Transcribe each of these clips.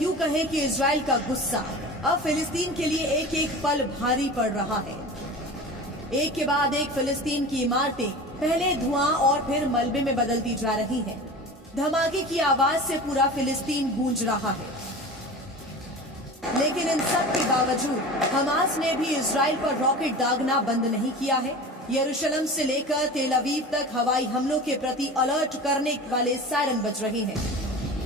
यूं कहें कि इजराइल का गुस्सा अब फिलिस्तीन के लिए एक एक पल भारी पड़ रहा है। एक के बाद एक फिलिस्तीन की इमारतें पहले धुआं और फिर मलबे में बदलती जा रही हैं। धमाके की आवाज से पूरा फिलिस्तीन गूंज रहा है। लेकिन इन सब के बावजूद हमास ने भी इजराइल पर रॉकेट दागना बंद नहीं किया है। यरूशलेम से लेकर तेल अवीव तक हवाई हमलों के प्रति अलर्ट करने वाले सायरन बज रहे हैं।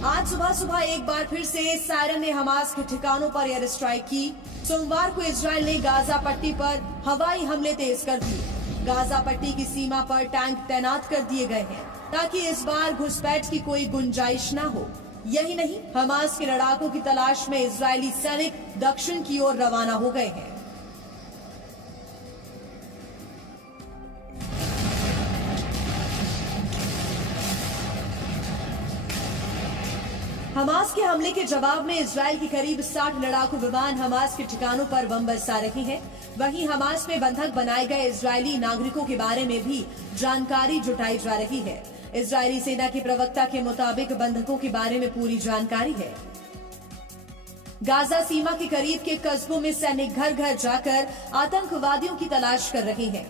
आज सुबह एक बार फिर से सायरन ने हमास के ठिकानों पर एयर स्ट्राइक की। सोमवार को इजराइल ने गाजा पट्टी पर हवाई हमले तेज कर दिए। गाजा पट्टी की सीमा पर टैंक तैनात कर दिए गए हैं ताकि इस बार घुसपैठ की कोई गुंजाइश न हो। यही नहीं, हमास के लड़ाकों की तलाश में इजरायली सैनिक दक्षिण की ओर रवाना हो गए हैं। हमास के हमले के जवाब में इजराइल के करीब 60 लड़ाकू विमान हमास के ठिकानों पर बम बरसा रहे हैं। वहीं हमास में बंधक बनाए गए इजरायली नागरिकों के बारे में भी जानकारी जुटाई जा रही है। इजरायली सेना के प्रवक्ता के मुताबिक बंधकों के बारे में पूरी जानकारी है। गाजा सीमा के करीब के कस्बों में सैनिक घर घर जाकर आतंकवादियों की तलाश कर रहे हैं।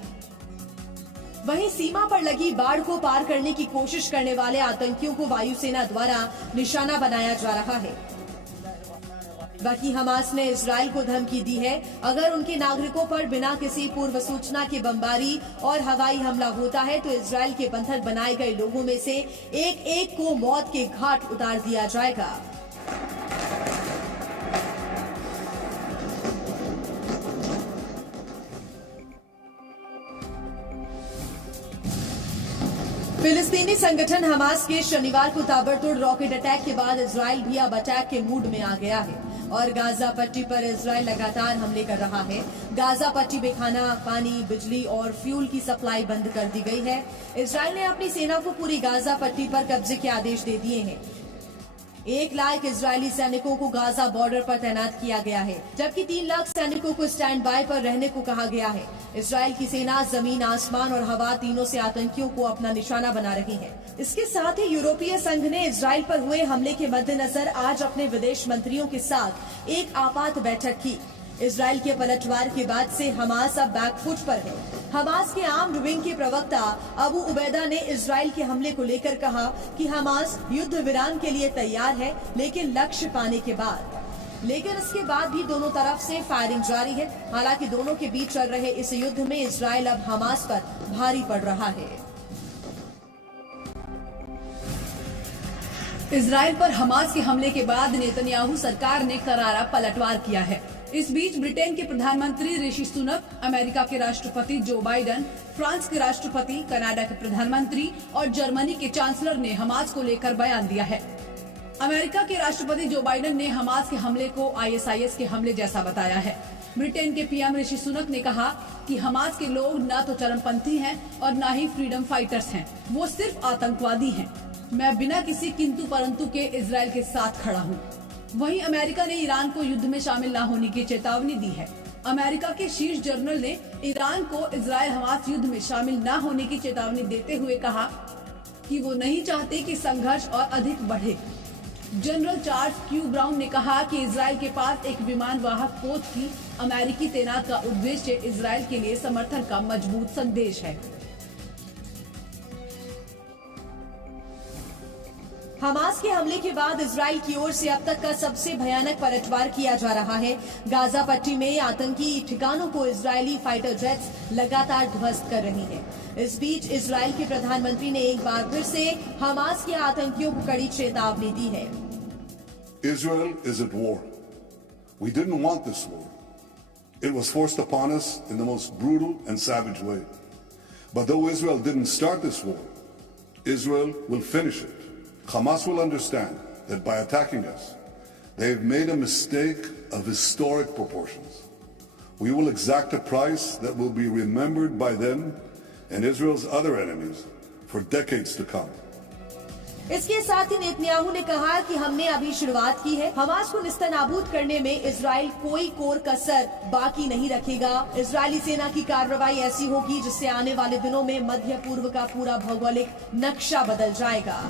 वहीं सीमा पर लगी बाढ़ को पार करने की कोशिश करने वाले आतंकियों को वायुसेना द्वारा निशाना बनाया जा रहा है। बाकी हमास ने इजराइल को धमकी दी है, अगर उनके नागरिकों पर बिना किसी पूर्व सूचना के बमबारी और हवाई हमला होता है तो इजराइल के बंधक बनाए गए लोगों में से एक एक को मौत के घाट उतार दिया जाएगा। फिलिस्तीनी संगठन हमास के शनिवार को ताबड़तोड़ रॉकेट अटैक के बाद इजराइल भी अब अटैक के मूड में आ गया है और गाजा पट्टी पर इजराइल लगातार हमले कर रहा है। गाजा पट्टी में खाना, पानी, बिजली और फ्यूल की सप्लाई बंद कर दी गई है। इजराइल ने अपनी सेना को पूरी गाजा पट्टी पर कब्जे के आदेश दे दिए हैं। 1 लाख इजरायली सैनिकों को गाजा बॉर्डर पर तैनात किया गया है, जबकि 3 लाख सैनिकों को स्टैंड बाय पर रहने को कहा गया है। इजराइल की सेना जमीन, आसमान और हवा तीनों से आतंकियों को अपना निशाना बना रही है। इसके साथ ही यूरोपीय संघ ने इजराइल पर हुए हमले के मद्देनजर आज अपने विदेश मंत्रियों के साथ एक आपात बैठक की। इजराइल के पलटवार के बाद से हमास अब बैकफुट पर है। हमास के आर्म्ड विंग के प्रवक्ता अबू उबैदा ने इजराइल के हमले को लेकर कहा कि हमास युद्ध विराम के लिए तैयार है, लेकिन लक्ष्य पाने के बाद। लेकिन इसके बाद भी दोनों तरफ से फायरिंग जारी है। हालांकि दोनों के बीच चल रहे इस युद्ध में इजराइल अब हमास पर भारी पड़ रहा है। इजराइल पर हमास के हमले के बाद नेतन्याहू सरकार ने करारा पलटवार किया है। इस बीच ब्रिटेन के प्रधानमंत्री ऋषि सुनक, अमेरिका के राष्ट्रपति जो बाइडेन, फ्रांस के राष्ट्रपति, कनाडा के प्रधानमंत्री और जर्मनी के चांसलर ने हमास को लेकर बयान दिया है। अमेरिका के राष्ट्रपति जो बाइडेन ने हमास के हमले को ISIS के हमले जैसा बताया है। ब्रिटेन के PM ऋषि सुनक ने कहा कि हमास के लोग न तो चरमपंथी हैं और न ही फ्रीडम फाइटर्स हैं, वो सिर्फ आतंकवादी हैं। मैं बिना किसी किंतु परंतु के इजराइल के साथ खड़ा हूँ। वहीं अमेरिका ने ईरान को युद्ध में शामिल न होने की चेतावनी दी है। अमेरिका के शीर्ष जनरल ने ईरान को इजराइल हमास युद्ध में शामिल न होने की चेतावनी देते हुए कहा कि वो नहीं चाहते कि संघर्ष और अधिक बढ़े। जनरल चार्ल्स क्यू ब्राउन ने कहा कि इजराइल के पास एक विमान वाहक पोत की अमेरिकी तैनात का उद्देश्य इजराइल के लिए समर्थन का मजबूत संदेश है। हमास के हमले के बाद इजराइल की ओर से अब तक का सबसे भयानक पलटवार किया जा रहा है। गाजा पट्टी में आतंकी ठिकानों को इजरायली फाइटर जेट्स लगातार ध्वस्त कर रही हैं। इस बीच इजराइल के प्रधानमंत्री ने एक बार फिर से हमास के आतंकियों को कड़ी चेतावनी दी है। Israel is at war. We didn't want this war. It was forced upon us in the most brutal and savage way. But though Israel didn't start this war, Israel will finish it. Hamas will understand that by attacking us, they have made a mistake of historic proportions. We will exact a price that will be remembered by them and Israel's other enemies for decades to come. इसके साथ ही Netanyahu ने कहा कि हमने अभी शुरुआत की है। हमास को निस्तनाबूद करने में इजराइल कोई कोर कसर बाकी नहीं रखेगा। इजरायली सेना की कार्रवाई ऐसी होगी जिससे आने वाले दिनों में मध्य पूर्व का पूरा भौगोलिक नक्शा बदल जाएगा।